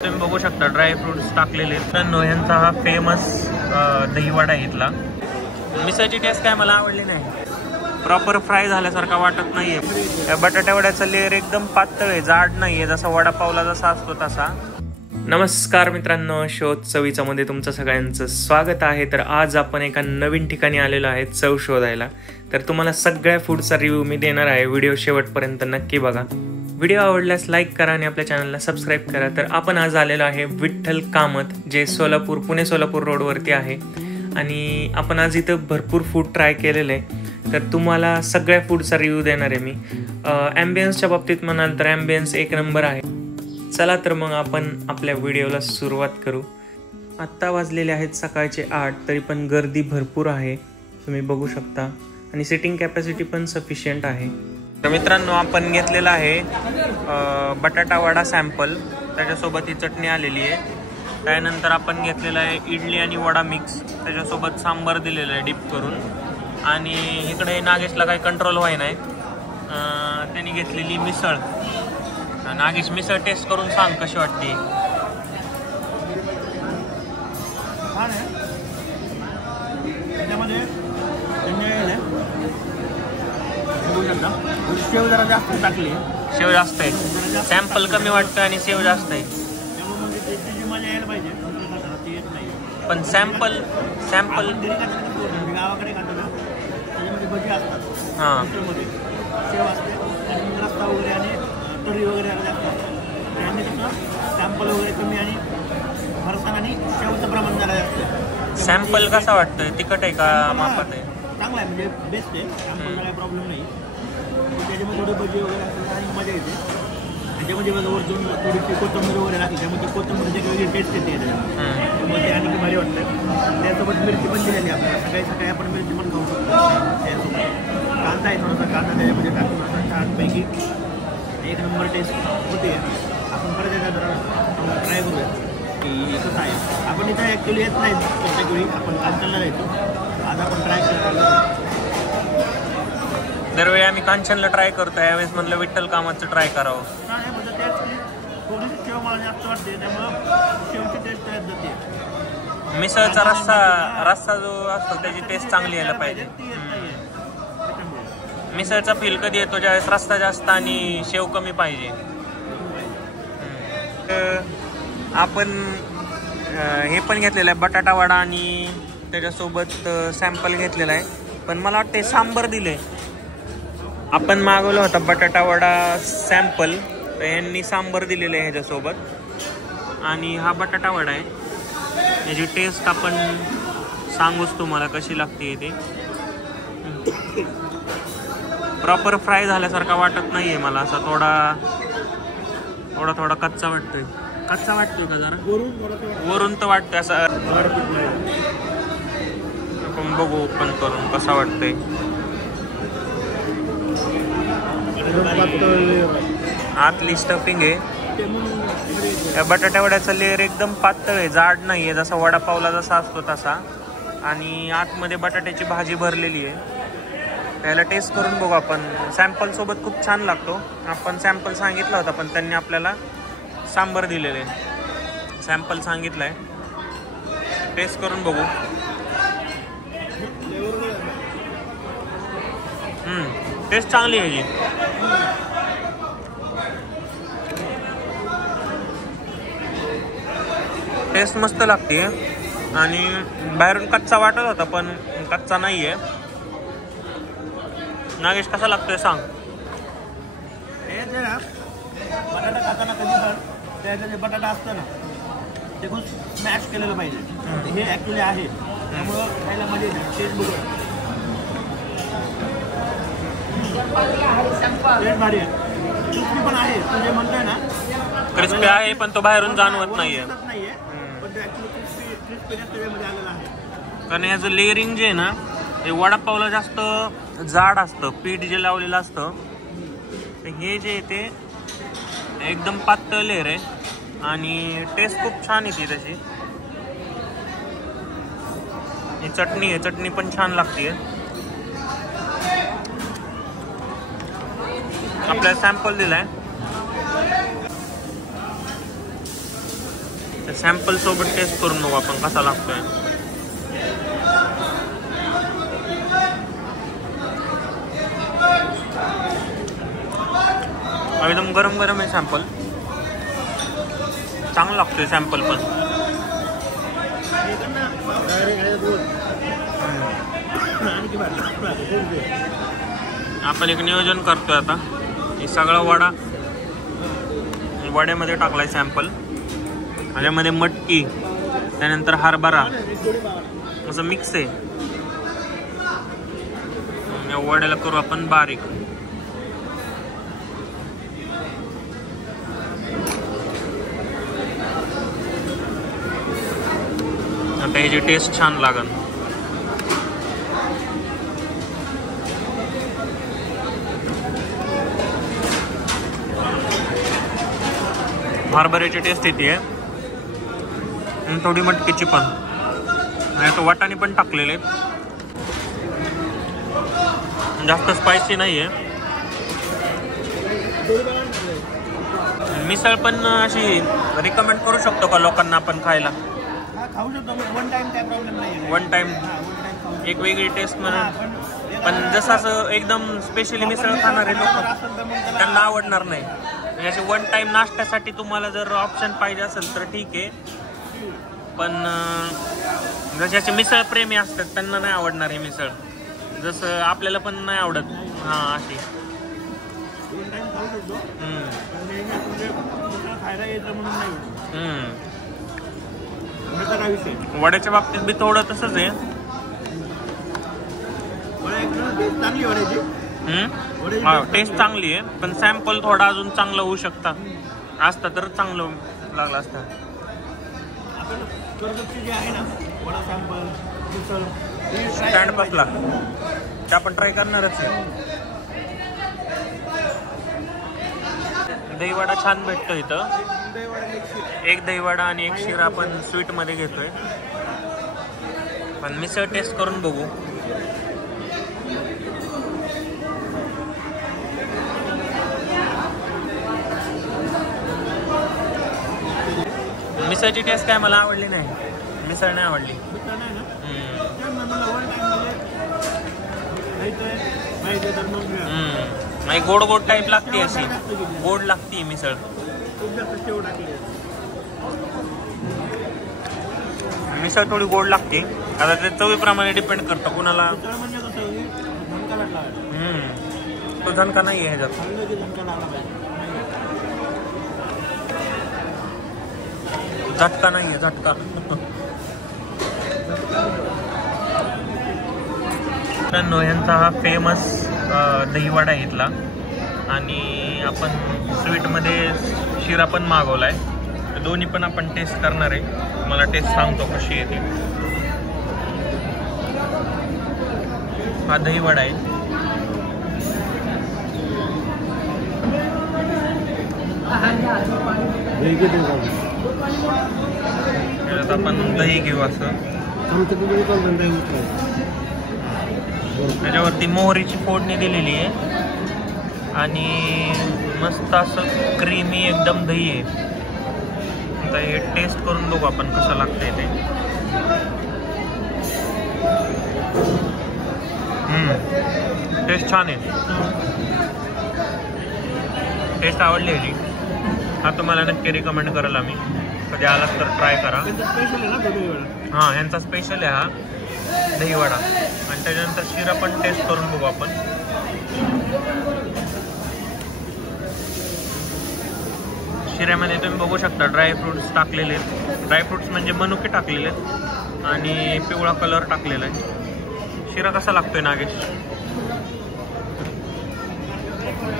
तुम्ही बघू शकता ड्राय फ्रुट्स टाकलेले. तर ह्यांचा हा फेमस दहीवडा आहे इथला. मिसळची टेस्ट काय मला आवडली नाही. प्रॉपर फ्राय झाल्यासारखा वाटत नाहीये. या बटाट्या वड्याचा लेअर एकदम पातळ आहे, जाड नाहीये, जसा वडापावला जसा असतो तसा. नमस्कार मित्रांनो, शोध चवीचा मध्ये तुमचं सगळ्यांचं स्वागत आहे. तर आज आपण एका नवीन ठिकाणी आलेलो आहे चव शोधायला. तर तुम्हाला सगळ्या फूडचा रिव्ह्यू मी देणार आहे. व्हिडिओ शेवटपर्यंत नक्की बघा. व्हिडिओ आवडल्यास लाईक करा आणि आपल्या चॅनलला सबस्क्राईब करा. तर आपण आज आलेलो आहे विठ्ठल कामत, जे पुणे सोलापूर रोडवरती आहे. आणि आपण आज इथं भरपूर फूड ट्राय केलेलं आहे. तर तुम्हाला सगळ्या फूडचा रिव्ह्यू देणार आहे मी. ॲम्बियन्सच्या बाबतीत म्हणाल तर ॲम्बियन्स एक नंबर आहे. चला तर मग आपण आपल्या व्हिडिओला सुरुवात करू. आत्ता वाजलेले आहेत सकाळचे 8, तरी पण गर्दी भरपूर आहे, तुम्ही बघू शकता. आणि सिटिंग कॅपॅसिटी पण सफिशियंट आहे. तर मित्रांनो, आपण घेतलेला आहे बटाटा वडा सॅम्पल, त्याच्यासोबत ही चटणी आलेली आहे. त्यानंतर आपण घेतलेला आहे इडली आणि वडा मिक्स, त्याच्यासोबत सांबार दिलेलं आहे डिप करून. आणि इकडे नागेशला काही कंट्रोल व्हाय नाही, त्यांनी घेतलेली मिसळ. नागेश, मिसळ टेस्ट करून सांग कशी वाटते. शेव जरा जास्त टाकली, शेव जास्त आहे, सॅम्पल कमी वाटतं आणि शेव जास्त आहे. मजा यायला पाहिजे, पण सॅम्पल गावाकडे खातो ना, त्याच्यामध्ये भजी असतात. हां, शेव असते आणि रस्ता वगैरे आणि तरी वगैरे जास्त असतात. आणि कसं सॅम्पल वगैरे कमी आणि फरसाण आणि शेवचं प्रमाण जरा जास्त. सॅम्पल कसा वाटतोय, तिखट आहे का मापात आहे? चांगला आहे, म्हणजे बेस्ट आहे. सॅम्पलला काही प्रॉब्लेम नाही. त्याच्यामध्ये थोडं भजी वगैरे असतात आणि मजा येते. त्याच्यामध्ये वरतून थोडीशी कोथिंबीर वगैरे राहते, त्यामध्ये कोथिंबीरची वेगळी टेस्ट येते. त्याच्यामध्ये ते आणखी भारी वाटतं. त्यासोबत मिरची पण दिलेली आपल्याला. सकाळी आपण मिरची पण खाऊ शकतो. त्यासोबत कांदा आहे, थोडासा कांदा त्याच्यामध्ये टाकून असं छानपैकी एक नंबर टेस्ट होते. आपण परत एकदा ट्राय करूया की कसं आहे. आपण इथं ॲक्च्युली येत नाही प्रत्येक वेळी, आपण कांचनला जायचो. आज आपण ट्राय करायला दरवेळी आम्ही कांचनला ट्राय करतो, यावेळेस म्हणलं विठ्ठल कामाचं ट्राय करावं. थोडीशी शेव मला जास्त वाटते, त्यामुळं शेवची टेस्ट तयार जाते. मिसळचा रस्सा जो असतो त्याची टेस्ट चांगली यायला पाहिजे. मिसळचा फील कधी येतो, ज्यावेळेस रस्सा जास्त आणि शेव कमी पाहिजे. आपण हे पण घेतलेलं आहे बटाटा वडा आणि त्याच्यासोबत सॅम्पल घेतलेला आहे. पण मला वाटते सांबर दिले. आपण मागवला होता बटाटा वडा सॅम्पल, तर यांनी सांबर दिलेलं आहे ह्याच्यासोबत. आणि हा बटाटा वडा आहे, याची टेस्ट आपण सांगूच तुम्हाला कशी लागते ते. प्रॉपर फ्राय झाल्यासारखा वाटत नाहीये मला, असा थोडा कच्चा वाटतोय. कच्चा वाटतोय का जरा? वरून तर वाटतोय असा. आपण बघू ओपन करून कसा वाटतंय. आतली स्टफिंग आहे. या बटाट्या वड्याचा लेअर एकदम पातळ आहे, जाड नाहीये, जसा वडापावला जसा असतो तसा. आणि आतमध्ये बटाट्याची भाजी भरलेली आहे. त्याला टेस्ट करून बघू आपण. सॅम्पल सोबत खूप छान लागतो. आपण सॅम्पल सांगितला होता, पण त्यांनी आपल्याला सांबर दिलेले. सॅम्पल सांगितलंय, टेस्ट करून बघू. टेस्ट चांगली आहे जी. टेस्ट मस्त लागते. आणि बाहेरून कच्चा वाटत होता, पण कच्चा नाहीये. नागेश, कसा लागतोय सांग. बटाटा खाताना कधी पण त्याचं जे बटाटा असतं ना, ते खूप स्मॅश केलेलं पाहिजे. हे ॲक्च्युली आहे, त्यामुळं खायला मजा येते. टेस्ट बघूया, टेस्ट भारी आहे. क्रिस्पी पण आहे, तू जे म्हणतोय ना, क्रिस्पी आहे, पण तो बाहेरून जाणवत नाहीये. पण ते ॲक्च्युली क्रिस्पीनेस त्याच्यामध्ये आलेला आहे. कारण याचं लेअरिंग जे आहे ना, हे वडापावला जास्त जाड असतं, पीठ जे लावलेलं असतं. हे जे ते एकदम पातळ लेअर आहे. आणि टेस्ट खूप छान येते तशी. ही चटणी आहे, चटणी पण छान लागते. आपल्याला सॅम्पल दिलाय. सॅम्पल सोबत टेस्ट करून बघू आपण कसा लागतोय. एकदम गरम गरम आहे सॅम्पल. चांगला लागतोय सॅम्पल पण. आपण एक नियोजन करतोय आता. हे सगळा वड्यामध्ये टाकलाय सॅम्पल. ह्याच्यामध्ये मटकी, त्यानंतर हरभरा असं मिक्स आहे. या वड्याला करू आपण बारीक. आता ह्याची टेस्ट छान लागल. हरभऱ्याची टेस्ट येते आणि थोडी मटकीची पण. आणि तो वाटाणे पण टाकलेले. जास्त स्पायसी नाही आहे. मिसळ पण अशी रिकमेंड करू शकतो का लोकांना आपण खायला? खाऊ शकतो. वन टाइम काय प्रॉब्लेम नाही. वन टाइम एक वेगळी टेस्ट म्हणून. पण जसं असं एकदम स्पेशली मिसळ खाणारे लोक त्यांना आवडणार नाही. म्हणजे असे वन टाइम नाश्त्यासाठी तुम्हाला जर ऑप्शन पाहिजे असेल तर ठीक आहे. पण जसे असे मिसळ प्रेमी असतात त्यांना नाही आवडणार ही मिसळ. जसं आपल्याला पण नाही आवडत. हां अशी. वड्याच्या बाबतीत बी थोडं तसंच आहे. टेस्ट चांगली आहे पण सॅम्पल थोडा अजून चांगलं होऊ शकता. असता तर चांगलं लागलं असतं. स्टँड बसला ते आपण ट्राय करणारच आहे. दहीवडा छान भेटतो इथं. एक दहीवडा आणि एक शिरा आपण स्वीट मध्ये घेतोय. पण मिसळ टेस्ट करून बघू. मिसळची टेस्ट काय मला आवडली नाही. मिसळ नाही आवडली. गोड गोड टाईप लागते. अशी गोड लागते मिसळ. मिसळ थोडी गोड लागते. आता ते चवीप्रमाणे डिपेंड करतं कुणाला. तो झणका नाही आहे ह्याच्यात. झटका नाही आहे. झटका. यांचा हा फेमस दहीवडा घेतला आणि आपण स्वीटमध्ये शिरा पण मागवलाय. दोन्ही पण आपण टेस्ट करणार आहे. मला टेस्ट सांगतो कशी येते. हा दहीवडा आहे. त्याच्यात आपण दही घेऊ. असं त्याच्यावरती मोहरीची फोडणी दिलेली आहे आणि मस्त असं क्रीमी एकदम दही आहे. आता हे टेस्ट करून बघू आपण कसं लागतंय ते. टेस्ट छान आहे. टेस्ट आवडली ह्याची. हा तुम्हाला नक्की रिकमेंड करेल आम्ही. कधी आलात तर ट्राय करा. हां ह्यांचा स्पेशल आहे हा दहीवडा. आणि त्याच्यानंतर शिरा पण टेस्ट करून बघू आपण. शिऱ्यामध्ये तुम्ही बघू शकता ड्रायफ्रुट्स टाकलेले आहेत. ड्रायफ्रुट्स म्हणजे मनुके टाकलेले आहेत आणि पिवळा कलर टाकलेला आहे. शिरा कसा लागतोय नागेश?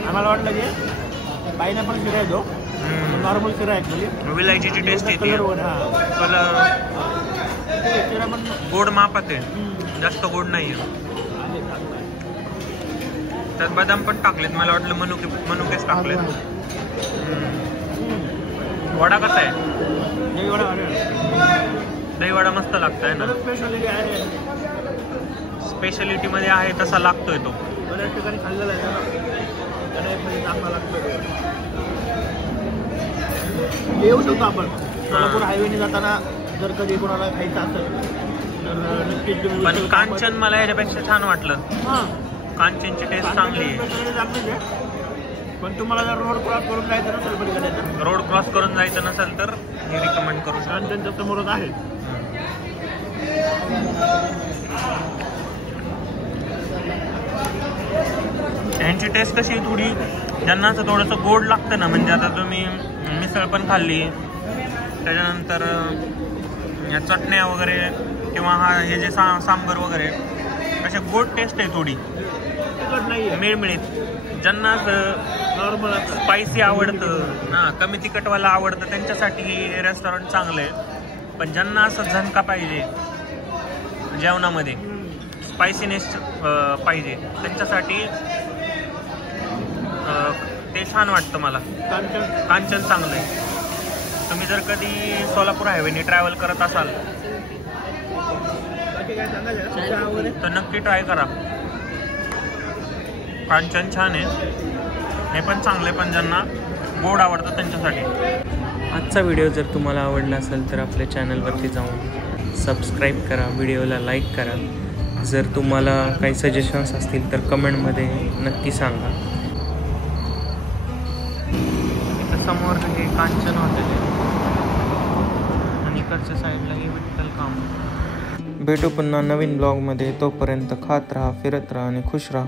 आम्हाला वाटलं की पायनॅपल शिरा आहे तो. नॉर्मल शिरा आहे. विलायचीची टेस्ट येते. कलर गोड मापात आहे. जास्त गोड नाही आहे. त्यात बदाम पण टाकलेत. मला वाटलं मनुकेच टाकलेत. वडा कसा आहे? दहीवडा मस्त लागतोय ना. स्पेशलिटी मध्ये आहे तसा लागतोय तो. बऱ्याच ठिकाणी खाल्लेला आहे. चांगला लागतोय. येऊ शकतो आपण सोलापूर हायवेने जाताना जर कधी कोणाला खायचं असेल तर नक्कीच. पण कांचन मला याच्यापेक्षा छान वाटलं. हां, कांचनची टेस्ट चांगली आहे. पण तुम्हाला जर रोड क्रॉस करून जायचं नसेल पलीकडे तर रोड क्रॉस करून जायचं नसेल तर हे रिकमेंड करू शकतो. कांचनच्या समोरच आहे. यांची टेस्ट कशी आहे थोडी, ज्यांना असं थोडंसं गोड लागतं ना, म्हणजे आता तुम्ही मिसळ पण खाल्ली त्याच्यानंतर या चटण्या वगैरे किंवा हे जे सांबर वगैरे असे गोड टेस्ट आहे थोडी मिळमिळीत. ज्यांना नॉर्मल स्पायसी आवडतं ना, कमी तिखटवाला आवडतं त्यांच्यासाठी हे रेस्टॉरंट चांगलं आहे. पण ज्यांना असं झणका पाहिजे जेवणामध्ये, स्पायसीनेस पाहिजे, त्यांच्यासाठी ते छान वाटतं मला. कांचन चांगलं आहे. तुम्ही जर कधी सोलापूर हायवेने ट्रॅव्हल करत असाल तर नक्की ट्राय करा. कांचन छान आहे, हे पण चांगले, पण ज्यांना गोड आवडतं त्यांच्यासाठी. आजचा व्हिडिओ जर तुम्हाला आवडला असेल तर आपल्या चॅनलवरती जाऊन सबस्क्राईब करा, व्हिडिओला लाईक करा. जर तुम्हाला काही सजेशन्स असतील तर कमेंटमध्ये नक्की सांगा. इथं समोर हे कांचन हॉटेल आहे आणि इकडच्या साईडला हे विठ्ठल काम. भेटू पुन्हा नवीन ब्लॉगमध्ये. तोपर्यंत खात राहा, फिरत राहा आणि खुश राहा.